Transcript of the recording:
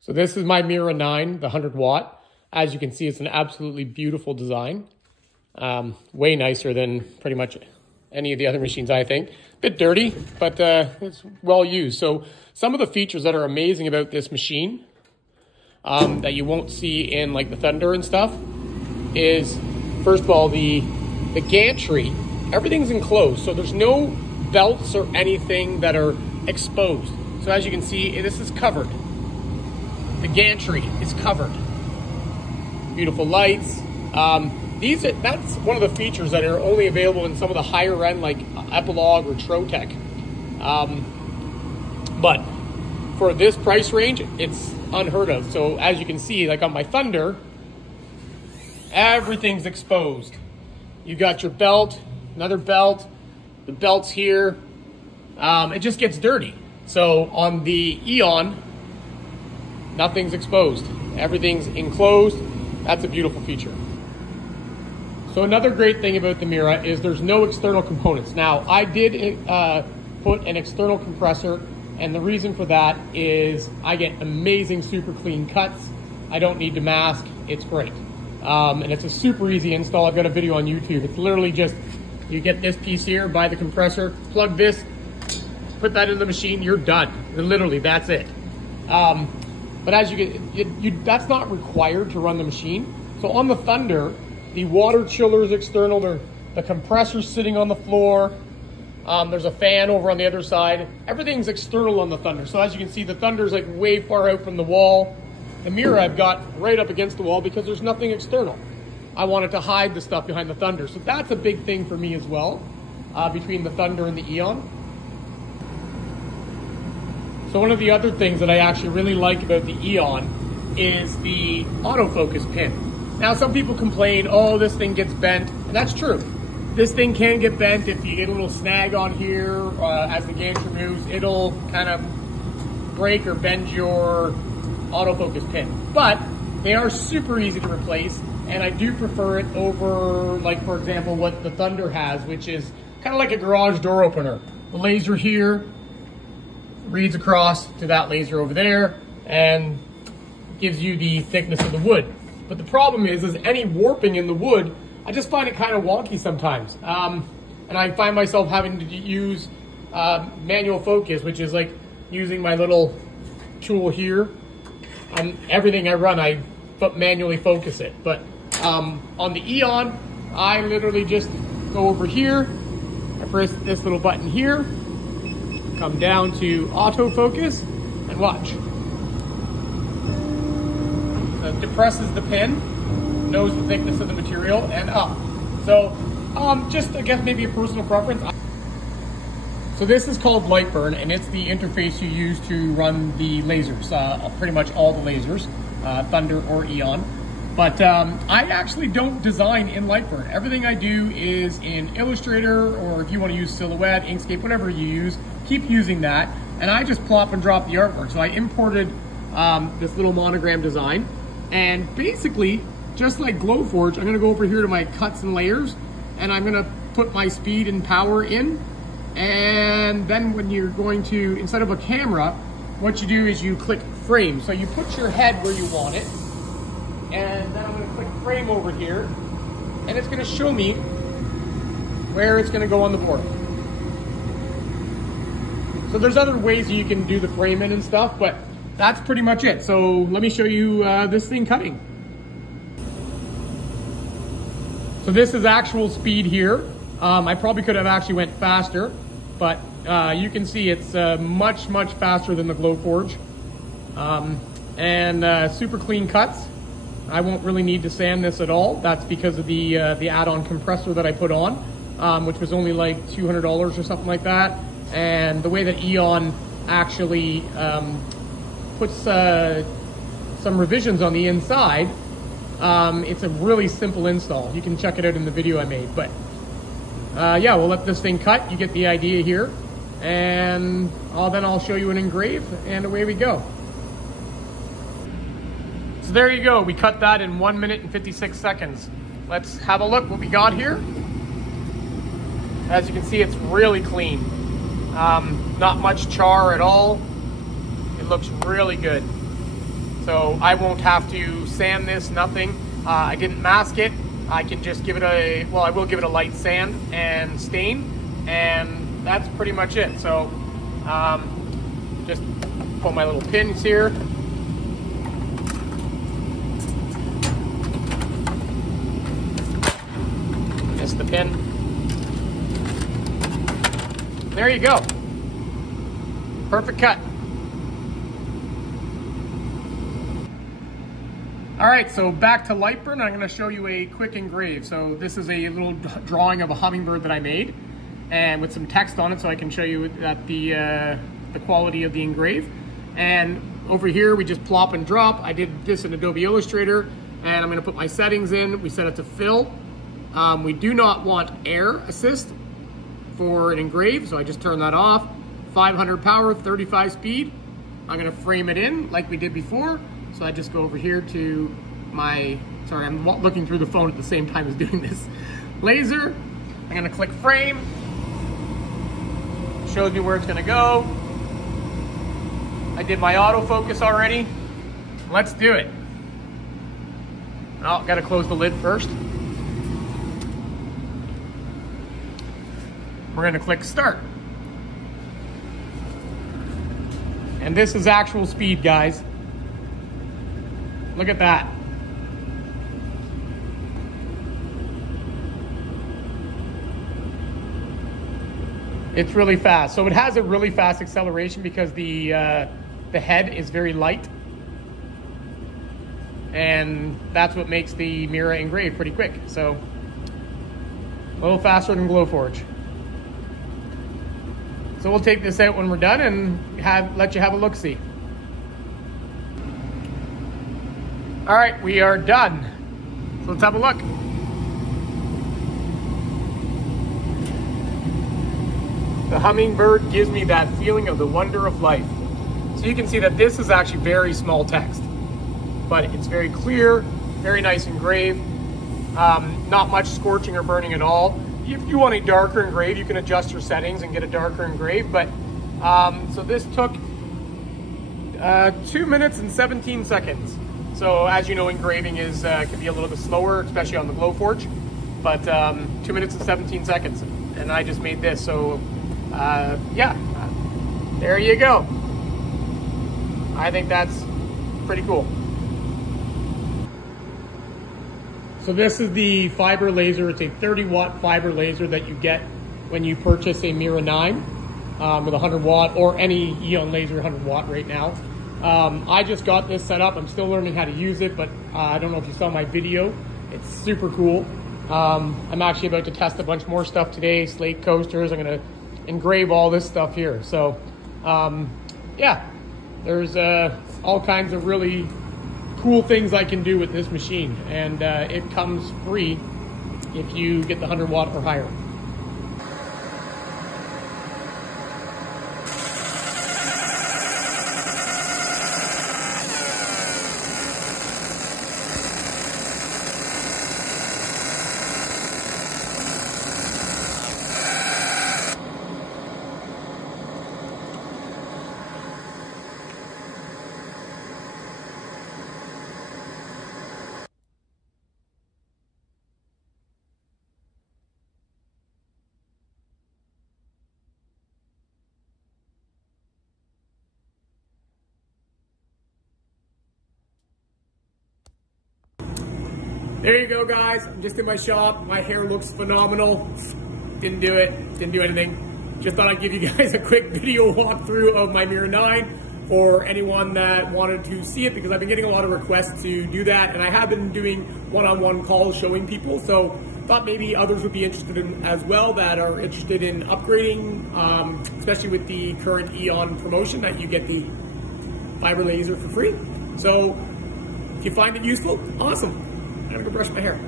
So this is my Mira 9, the 100-watt. As you can see, it's an absolutely beautiful design. Way nicer than pretty much any of the other machines, I think. Bit dirty, but it's well used. So some of the features that are amazing about this machine that you won't see in like the Thunder and stuff is, first of all, the gantry. Everything's enclosed, so there's no belts or anything that are exposed. So as you can see, this is covered. The gantry is covered. Beautiful lights. That's one of the features that are only available in some of the higher end, like Epilogue or Trotec. But for this price range, it's unheard of. So as you can see, like on my Thunder, everything's exposed. You got your belt, another belt, the belt's here. It just gets dirty. So on the Aeon, nothing's exposed. Everything's enclosed. That's a beautiful feature. So another great thing about the Mira is there's no external components. Now, I did put an external compressor, and the reason for that is I get amazing, super clean cuts. I don't need to mask. It's great. And it's a super easy install. I've got a video on YouTube. It's literally just, you get this piece here, buy the compressor, plug this, put that in the machine, you're done. And literally, that's it. But as you get, that's not required to run the machine. So on the Thunder, the water chiller is external. The compressor's sitting on the floor. There's a fan over on the other side. Everything's external on the Thunder. So as you can see, the Thunder's like way far out from the wall. The Mira I've got right up against the wall because there's nothing external. I wanted to hide the stuff behind the Thunder. So that's a big thing for me as well, between the Thunder and the Aeon. So one of the other things that I actually really like about the Aeon is the autofocus pin. Now some people complain, oh, this thing gets bent, and that's true. This thing can get bent if you get a little snag on here as the gantry moves. It'll kind of break or bend your autofocus pin. But they are super easy to replace, and I do prefer it over, like, for example, what the Thunder has, which is kind of like a garage door opener. The laser here reads across to that laser over there and gives you the thickness of the wood. But the problem is any warping in the wood, I just find it kind of wonky sometimes. And I find myself having to use manual focus, which is like using my little tool here. And everything I run, I manually focus it. But on the Aeon, I literally just go over here, I press this little button here, come down to autofocus, and watch. It depresses the pin, knows the thickness of the material, and up. So just, I guess, maybe a personal preference. So this is called Lightburn, and it's the interface you use to run the lasers, pretty much all the lasers, Thunder or Aeon. But I actually don't design in Lightburn. Everything I do is in Illustrator, or if you want to use Silhouette, Inkscape, whatever you use, keep using that. And I just plop and drop the artwork. So I imported this little monogram design. And basically, just like Glowforge, I'm gonna go over here to my cuts and layers, and I'm gonna put my speed and power in. And then when you're going to, instead of a camera, what you do is you click frame. So you put your head where you want it, and then I'm gonna click frame over here, and it's gonna show me where it's gonna go on the board. So there's other ways you can do the framing and stuff, but that's pretty much it. So let me show you this thing cutting. So this is actual speed here. I probably could have actually went faster, but you can see it's much, much faster than the Glowforge. And super clean cuts. I won't really need to sand this at all. That's because of the add-on compressor that I put on, which was only like $200 or something like that. And the way that Aeon actually puts some revisions on the inside, it's a really simple install. You can check it out in the video I made. But yeah, we'll let this thing cut. You get the idea here. And then I'll show you an engrave, and away we go. So there you go. We cut that in 1 minute and 56 seconds. Let's have a look what we got here. As you can see, it's really clean. Not much char at all. It looks really good. So I won't have to sand this, nothing. I didn't mask it. I can just give it a, well, I will give it a light sand and stain, and that's pretty much it. So just pull my little pins here. Missed the pin. There you go. Perfect cut. All right, so back to Lightburn. I'm gonna show you a quick engrave. So this is a little drawing of a hummingbird that I made, and with some text on it so I can show you that the quality of the engrave. And over here, we just plop and drop. I did this in Adobe Illustrator, and I'm gonna put my settings in. We set it to fill. We do not want air assist for an engrave, so I just turn that off. 500 power, 35 speed. I'm gonna frame it in like we did before. So I just go over here to my, sorry, I'm looking through the phone at the same time as doing this. Laser, I'm gonna click frame. Shows me where it's gonna go. I did my autofocus already. Let's do it. Oh, gotta close the lid first. We're gonna click start. And this is actual speed, guys. Look at that. It's really fast. So it has a really fast acceleration because the head is very light. And that's what makes the Mira engrave pretty quick. So a little faster than Glowforge. So we'll take this out when we're done and let you have a look-see. All right, we are done. So let's have a look. The hummingbird gives me that feeling of the wonder of life. So you can see that this is actually very small text, but it's very clear, very nice engrave. Not much scorching or burning at all. If you want a darker engrave, you can adjust your settings and get a darker engrave. But so this took 2 minutes and 17 seconds. So as you know, engraving is can be a little bit slower, especially on the Glowforge. But 2 minutes and 17 seconds, and I just made this. So yeah, there you go. I think that's pretty cool. So this is the fiber laser. It's a 30-watt fiber laser that you get when you purchase a Mira 9 with 100 watt or any Aeon laser 100 watt right now. I just got this set up. I'm still learning how to use it, but I don't know if you saw my video. It's super cool. I'm actually about to test a bunch more stuff today, slate coasters. I'm gonna engrave all this stuff here. So yeah, there's all kinds of really cool things I can do with this machine, and it comes free if you get the 100 watt or higher. There you go, guys. I'm just in my shop. My hair looks phenomenal. Didn't do it, didn't do anything. Just thought I'd give you guys a quick video walkthrough of my Mira 9 for anyone that wanted to see it, because I've been getting a lot of requests to do that, and I have been doing one-on-one calls showing people, so thought maybe others would be interested in as well that are interested in upgrading, especially with the current Aeon promotion that you get the fiber laser for free. So if you find it useful, awesome. I'm gonna go brush my hair.